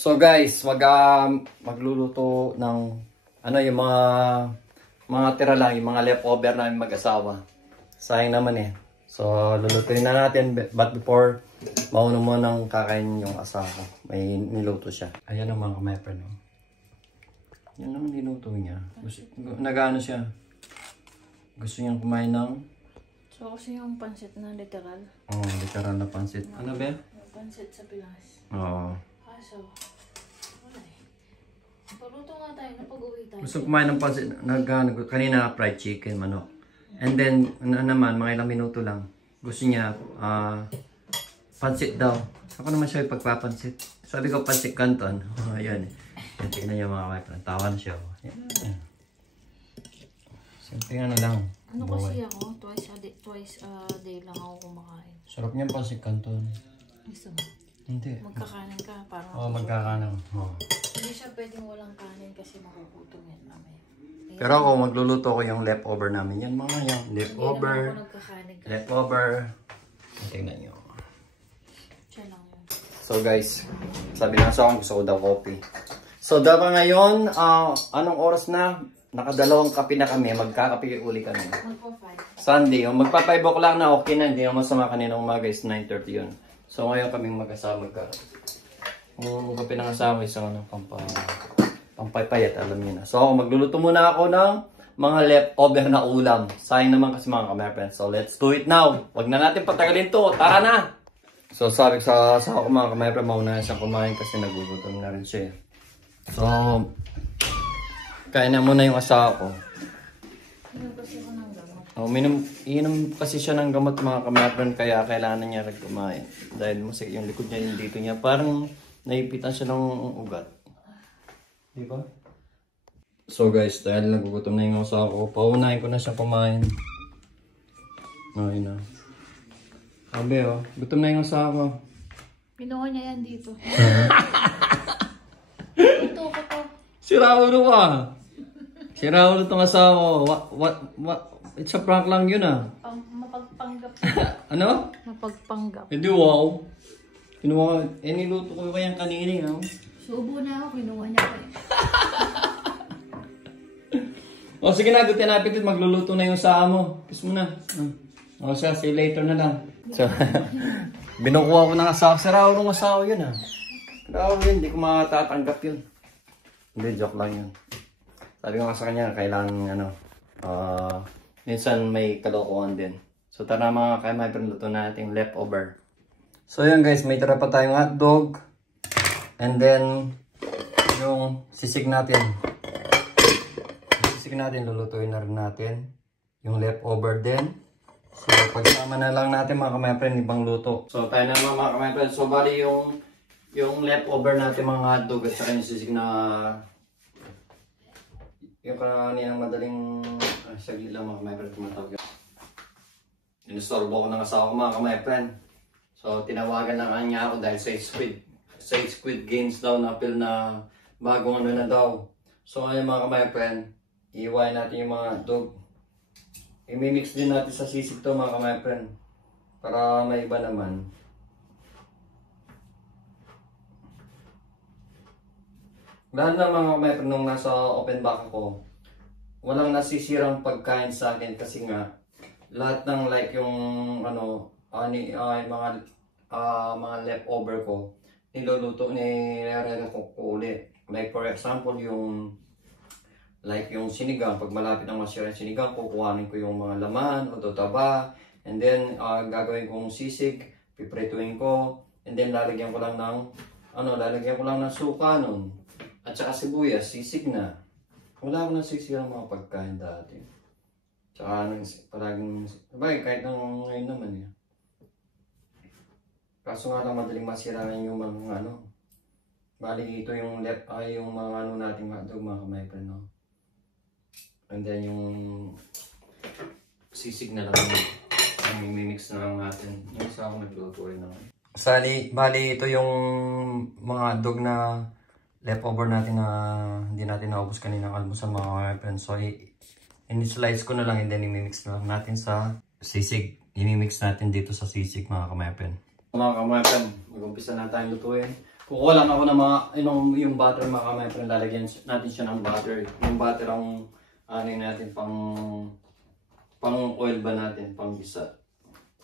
So guys, magluluto ng ano yung mga tira lang, yung mga leftover namin mag-asawa. Sayang naman eh. So lulutuin na natin, but before mauna mo nang kakain yung asawa ko. May niluto siya. Ayan ang mga kameper, no? Yan naman niluto niya. Nag-ano siya? Gusto niyang kumain ng... So kasi yung pansit na literal. Oo, literal na pansit. Ano ba? Pansit sa Pilas. Oo. So, wala eh. Paluto nga tayo na pag-uwi tayo. Gusto kumain ng pansit. Kanina fried chicken, manok. And then, ano naman, mga ilang minuto lang. Gusto niya, pansit daw. Ako naman siya pagpapansit. Sabi ko, pansit canton. Ayan eh. Tingnan niyo mga kapatid. Tawa na siya. Ayan. Simple ano lang. Ano kasi ako, twice a day lang ako kumakain. Sarap niyan pansit canton. Gusto mo? Hindi. Magkakanin ka, parang... Oo, magkakanin. Oo. Hindi siya pwedeng walang kanin kasi makukutom yan mamaya. Pero ako, magluluto ko yung leftover namin. Yan mga yan. Leftover. Hindi naman ako nagkakanin kasi. Leftover. Tingnan nyo. Siya lang yun. So guys, sabi na sa akin, gusto ko daw coffee. So dapat ngayon, anong oras na? Nakadalawang kape na kami. Magkakape uli kami. Magpa-5. Sunday. Magpa-5 o'clock na, okay na. Hindi naman sama kanina umaga is 9:30 yun. So ngayon kaming mag-asama Kung kape ng asawa, isang ano, pampaypayat, alam niyo na. So magluluto muna ako ng mga leftover na ulam. Sayang naman kasi mga kamerpen. So let's do it now. Wag na natin patagalin to. Tara na! So sabi sa asawa ko mga kamerpen, mauna na siyang kumain kasi nagugutom na rin siya. So, kain na muna yung asawa ko. Inom kasi ako ng gamot. Inom kasi siya ng gamot mga kamerpen, kaya kailangan niya rin kumain. Dahil masakit yung likod niya, yung dito niya. Parang naipitan siya ng ugat. Di ba? So guys, dahil nagugutom na yung asawa ko, paunahin ko na siyang kumain. Ayun na. Sabi oh, gutom na yung asawa ko. Pinuha niya yan dito. Ito ko to. Sira ulo ka. Sira ulo itong asawa ko. It's a prank lang yun ah. Mapagpanggap. Ano? Mapagpanggap. Hindi wow. Kinuha, niluto ko kayang kanina no? Subo na ako, kinuha niya ko eh. O sige na, gutin na apitit, magluluto na yung saa mo. Kiss mo na. O siya, see you later na lang. So, binukuha ko ng asawa. Sira ulo ng asawa yun ah. Sira ulo yun, hindi ko matatanggap yun. Hindi, joke lang yun. Sabi ko nga sa kanya, kailangan ano, minsan may kalokohan din. So tara mga kaimay, luto na natin leftover. So yun guys, may tira pa tayong hotdog. And then, yung sisig natin. Yung sisig natin, lulutuin na rin natin. Yung leftover din. So pagsama na lang natin mga kaimay, ibang luto. So tayo na mga kaimay. So bali yung leftover natin mga hotdog at saka yung sisig na yung kaninang madaling saglit lang mga kamayfriend tumatawag yun. Inistorbo ko ng asawa ko mga kamayfriend. So tinawagan lang niya ako dahil sa Squid Games daw na appeal na bagong ano na daw. So ayun mga kamayfriend, iiwain natin yung mga hotdog. I-mix din natin sa sisig to mga kamayfriend para may iba naman. Lahat ng mga kamayfriend nung nasa open back ako, walang nasisirang pagkain sa akin kasi nga lahat ng like yung ano, mga leftover ko, niluluto nire-reno ko ulit. Like for example, yung sinigang, pag malapit ang masira yung sinigang, kukuhanin ko yung mga laman o taba, and then gagawin kong sisig, piprituin ko, and then lalagyan ko lang ng suka nun. At saka sibuyas, sisig na. Wala akong nasisirang mga pagkain dati. Tsaka parang, kahit nang ngayon naman eh. Kaso nga lang madaling masiraan yung mga ano. Bali ito yung yung mga ano nating hotdog mga kamayfriend, no? And then yung sisig na lang. Mimix na lang natin. Yung isa ako nagluto rin naman. Bali ito yung mga hotdog na leftover natin na hindi natin naubos kanina ng almusal mga kamayfriend. So in-slice ko na lang and then i-mix na lang natin sa sisig. I-mix natin dito sa sisig mga kamayfriend. Mga kamayfriend, mag-umpisa na tayong lutuin. Kukuha lang ako ng mga, yung butter mga kamay, lalagyan natin siya ng butter. Yung butter ang, natin, pang oil ba natin, pang gisa.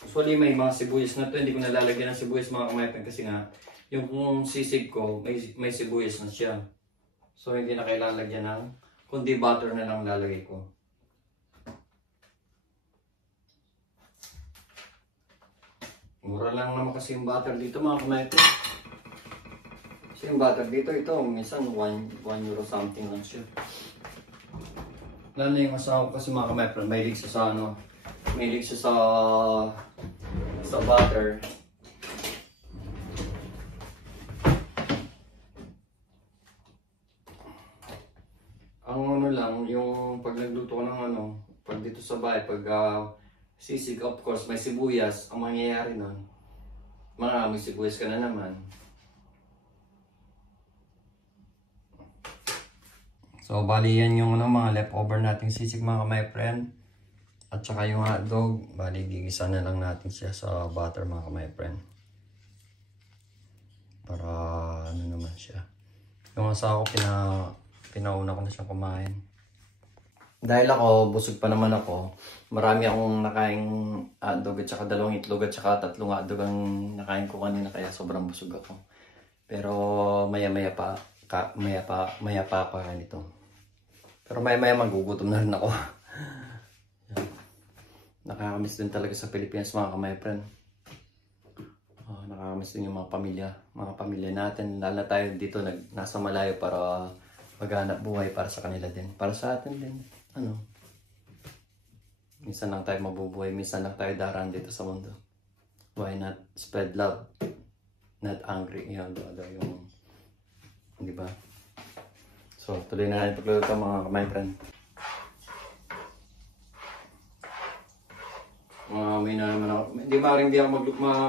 Usually may mga sibuyas na to, hindi ko nalalagyan ng sibuyas mga kamay, kasi nga, yung sisig ko, may sibuyas na siya. So hindi na kailangan lagyan ng, kundi butter na lang lalagay ko. Mura lang naman kasi yung butter dito mga kamay. Kasi yung butter dito, ito, minsan 1 euro something lang siya. Lalo na yung asawa ko kasi mga kamay, mahilig siya sa mahilig siya sa butter. Ang lang, yung pag nagluto ko ng pag dito sa bahay, pag sisig, of course, may sibuyas, ang mangyayari nun, may sibuyas ka na naman. So, bali yan yung mga leftover nating sisig mga my friend. At saka yung hotdog, bali gigisa na lang natin siya sa butter mga my friend. Para naman siya. Yung asawa ko, pinauna ko na siyang kumain. Dahil ako, busog pa naman ako, marami akong nakaing hotdog at saka 2 itlog at saka 3 hotdog ang nakain ko kanina, kaya sobrang busog ako. Pero maya pa ako ganito. Pero maya magugutom na rin ako. Nakakamiss din talaga sa Pilipinas mga kamay friend. Nakakamiss din yung mga pamilya natin. Lalo tayo dito nasa malayo para maghanap buhay para sa kanila din. Para sa atin din. Minsan lang tayo mabubuhay, minsan lang tayo daraan dito sa mundo. Why not spread love? Not angry. Yung, di ba? So, tuloy na natin pagluluto mga kamay friend. May na naman ako. Hindi ako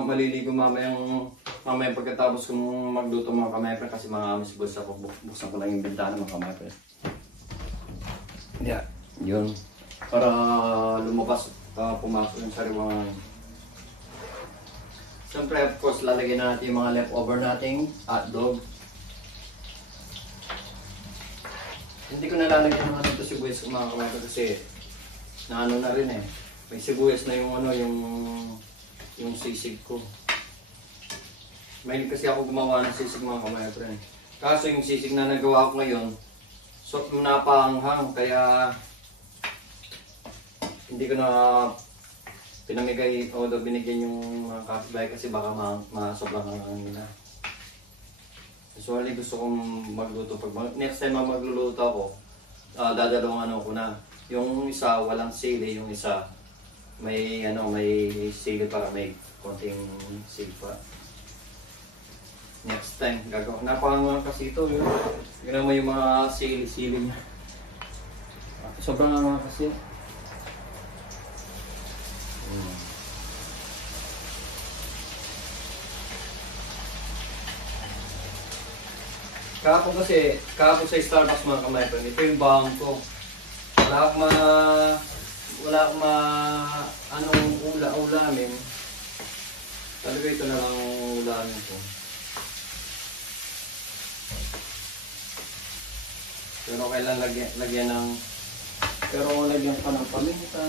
maliligo mamayang pagkatapos kong magluto mga kamay friend kasi mga amis ako. Buksan ko lang yung bintana mga kamay friend. Yeah, yun. Para lumabas, pumasok yung sariwang. Siyempre, of course, lalagyan natin yung mga leftover nating hotdog. Hindi ko nalalagyan ng dito sibuyas mga kamay kasi na rin eh. May sibuyas na yung sisig ko. Mahilig kasi ako gumawa ng sisig mga kamay friend. Kaso yung sisig na nagawa ko ngayon, so napaanghang kaya hindi ko na pinamigay o binigyan yung mga kapitbahay kasi baka sobrang hanghang nila. Usually gusto kong magluto. Next time magluluto ako, dadalawang ko na. Yung isa walang sili, yung isa may sili para may konting sili pa. Next time gagawin. Napakangang kasi ito yun. Tignan mo yung mga sili niya. Sobrang nga kasi. Kahapon sa Starbucks mga kamay friend, ito yung bahang ko. Wala akong ulamin. Talaga ito na lang ulamin ko. Pero kailan lagyan pa ng paminta.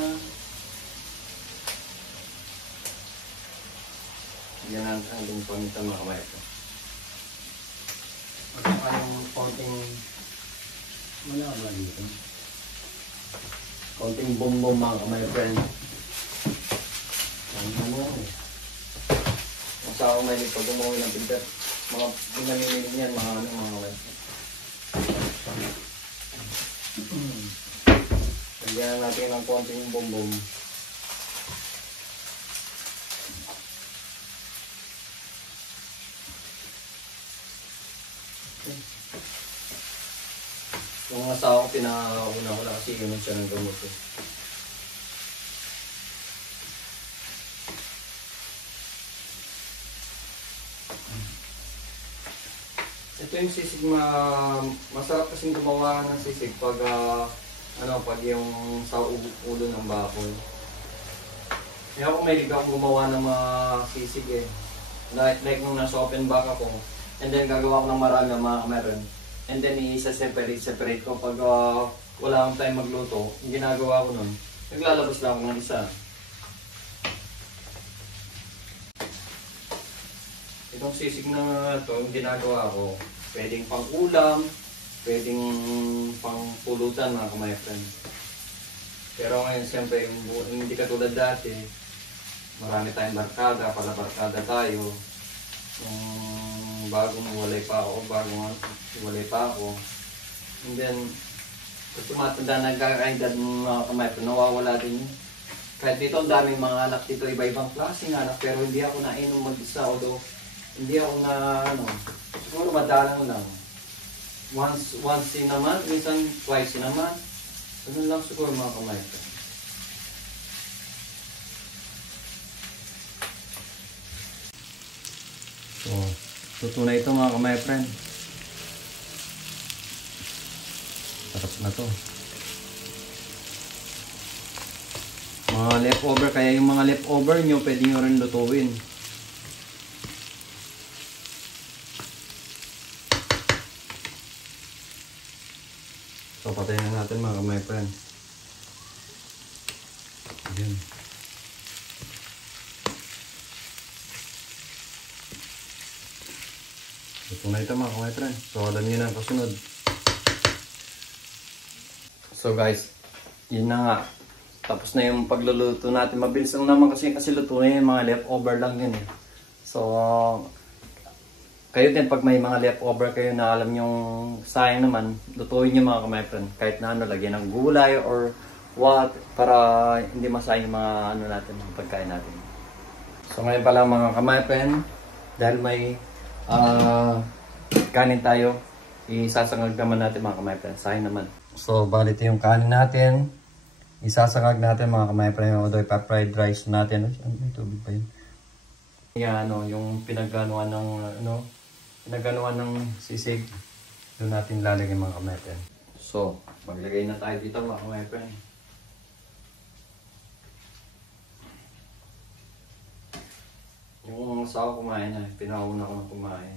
Lagyan natin ang paminta mga kamay friend. Magkaka yung konting dito. Konting bombom mga kamay friend. Masa ako may pag umuwi ng pinter. Mga pinamimili niyan, mga kamay friend. Lagyan natin ng konting bombom. Yung asawa ko, pinauna ko lang kasi yun siya ng gamot ko. Ito yung sisig, masarap kasing gumawa ng sisig pag yung sa ulo ng baboy. Kaya ako may ligaw gumawa ng mga sisig eh. Like nung nasa open back ako, And then gagawa ko ng marami mga kameron. And then i-separate ko pag wala akong time magluto. Yung ginagawa ko nun, naglalabas lang ako ng isa. Itong sisig na ito, yung ginagawa ko, pwedeng pang ulam, pwedeng pang pulutan mga kameron. Pero ngayon siyempre, hindi katulad dati, marami tayong barkada, pala barkada tayo. Bagong walay pa ako. And then, kung tumatanda nagkakaedad ng mga kamay, nawawala din yun. Kahit dito, ang daming mga anak dito, iba-ibang klaseng anak, pero hindi ako nainom mag-isa, although hindi ako na, siguro madalang lang. Once in a month, minsan twice in a month. Ganun lang siguro mga kamay. So, luto na ito mga kamay friend. Sarap na to. Mga leftover, kaya yung mga leftover nyo, pwede nyo rin lutuin. So, patayin na natin mga kamay friend. Ayan. Ito na ito mga kamay friend. So, alam nyo na ang kasunod. So guys, yun na nga. Tapos na yung pagluluto natin. Mabilis lang naman kasi luto na yung mga leftover lang yun eh. So, kayo din pag may mga leftover kayo na alam yung sayang naman, lutuin nyo mga kamay friend. Kahit na ano, lagyan ng gulay or what, para hindi masayang yung mga ano natin, mga pagkain natin. So ngayon pala mga kamay friend, dahil may kanin tayo, isasangag naman natin mga kamay friend. Sayang naman. So bali ito yung kanin natin. Isasangag natin mga kamay friend. Although ipa-fried rice natin. May tubig pa yun. Yan, yung pinaganuan ng sisig. Doon natin lalagay mga kamay friend. So, maglagay na tayo dito mga kamay friend. Yung asawa kumain na, pinauna ko na kumain.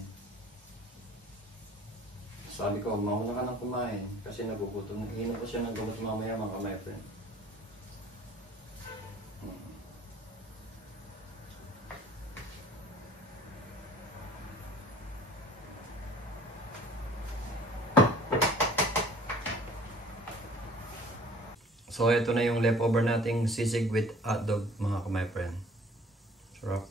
Sabi ko, mauna ka nang kumain kasi nagugutom. Iinom ko siya ng gamot mamaya mga kamay friend. So, ito na yung leftover nating sisig with hotdog mga kamay friend. Sarap.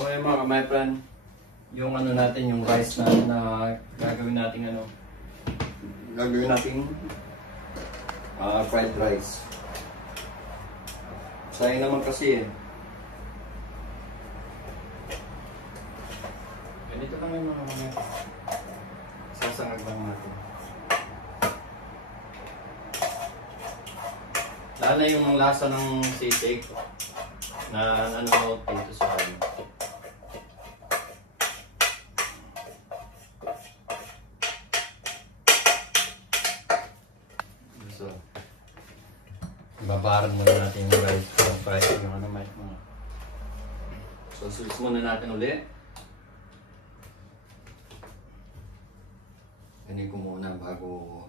So, yung mga kamay friend, yung ano natin, yung rice na gagawin natin fried rice. Sayang naman kasi eh. Ganito lang yung mga kamay. Sasangag lang natin. Lalo yung lasa ng sisig na nanonood dito sa akin. So, ibabaran muna natin yung rice para fry yung ano may mga. So, sulis muna natin ulit. Ganyan ko muna bago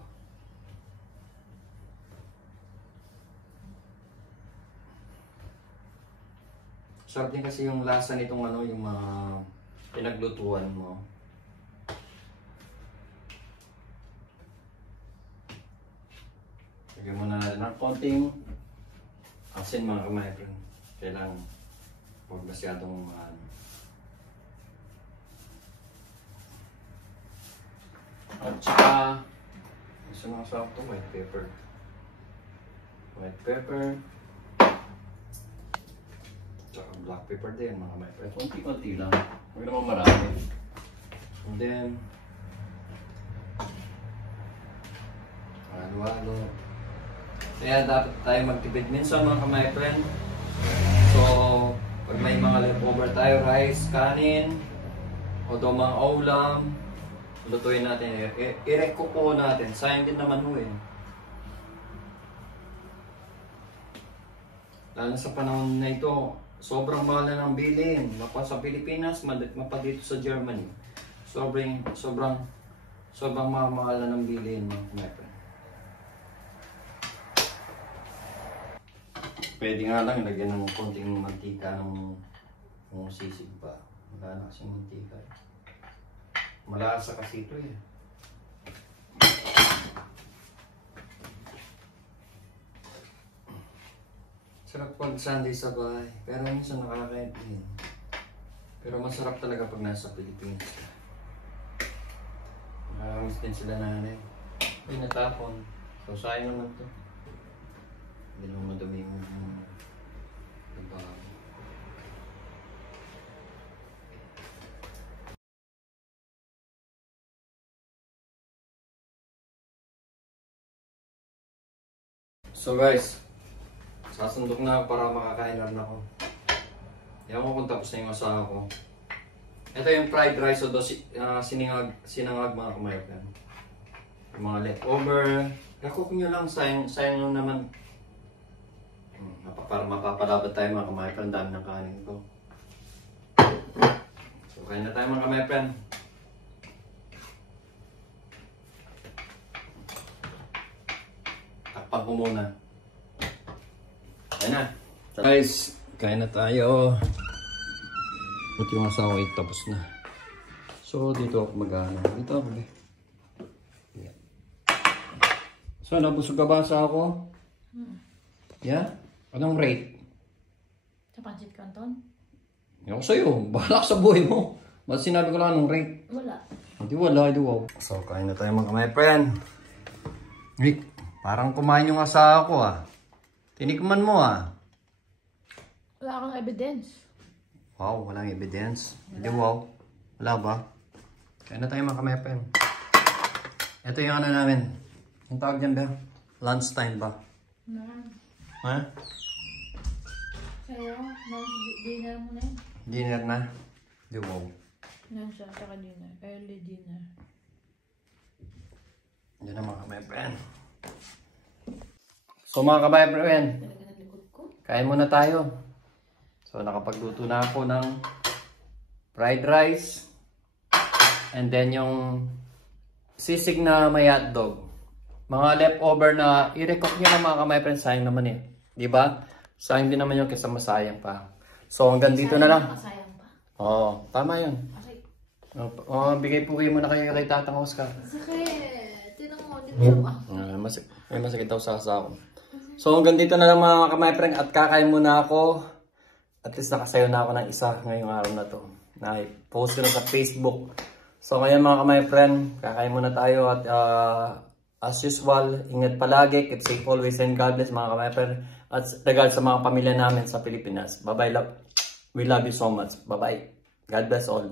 sarap din kasi yung lasa nitong ano, yung mga pinaglutuan mo. Lagyan muna natin ng konting asin mga kamay friend. Kailangan huwag masyadong at saka gusto mga sarap ito, white pepper. White pepper. Tsaka black pepper din mga kamay friend. Konti-konti lang. Huwag naman marami. And then halo-halo. Kaya dapat tayo magtipid minsan mga kamay friend. So, pag may mga leftover tayo, rice, kanin, o daw mga ulam, lutuin natin. I-recook po natin. Sayang din naman ho eh. Lalo sa panahon na ito, sobrang mahal na ng bilhin. Mapa sa Pilipinas, mapa dito sa Germany. Sobrang mahal na ng bilhin, my friend. Pwede nga lang lagyan ng konting mantika ng sisig pa. Wala na kasing mantika. Malasa kasi ito eh. Sarap pag Sunday sa bahay. Pero minsan nakakayat din. Pero masarap talaga pag nasa Pilipinas ka. Nakakamiss din sila nanay. Ay, natapon. So, sayang naman to. Hindi naman madumi mo nagbago. So guys, sasundok na ako para makakain na rin ako. Ewan ko kung tapos na yung asawa ko. Ito yung fried rice o sinangag mga kumayakan. Yung mga leftover. Kakook nyo lang, sayang nyo naman. Para mapapalabot tayo mga kumayakan, dami ng kanin ko. So kain na tayo mga kumayakan. Takpan ko muna. Kain na. Guys, kain na tayo. Ito yung asawa ko tapos na. So dito ako mag-ano. Dito ako eh. Yeah. So nabusog ka ba sa ako? Yeah? Anong rate? Sa Pancit Canton? Yung sa'yo. Bahala ka sa buhay mo. Ba't sinabi ko lang anong rate? Wala. Hindi wala. Hindi wow. So kain na tayo mga my friend. Rick, parang kumain yung asawa ko ah. Tinikman mo ah. Wala kang evidence. Wow, walang evidence. Hindi wow. Wala ba? Kaya na tayo mga kamepen. Ito yung ano namin. Yung tawag dyan ba? Lunchtime ba? Ha? Kaya, dinner mo na yun. Dinner na? Hindi wow. Yan siya, saka dinner. Early dinner. Yan na mga kamepen. So mga kamepen, Talaga naglikod ko. kain muna tayo. So nakapagluto na ako ng fried rice and then yung sisig na may hotdog. Mga leftover na i-recook nyo na mga kamay friends, sayang naman eh. Diba? Sayang din naman yun kasi masayang pa. So hanggang dito na lang. Sayang pa. Oo, tama yun. Okay. Bigay po kayo muna kayo kay Tatang Oscar. Sakit. Tinang mo, di ba? May masakit daw sa ako. So hanggang dito na lang mga kamay friend at kakain muna ako. At least nakasayo na ako ng isa ngayong araw na to. Na-post ko na sa Facebook. So ngayon mga kamay friend, kakain muna tayo at as usual, ingat palagi, keep safe always and God bless mga kamay friend. At regards sa mga pamilya namin sa Pilipinas. Bye bye love. We love you so much. Bye bye. God bless all.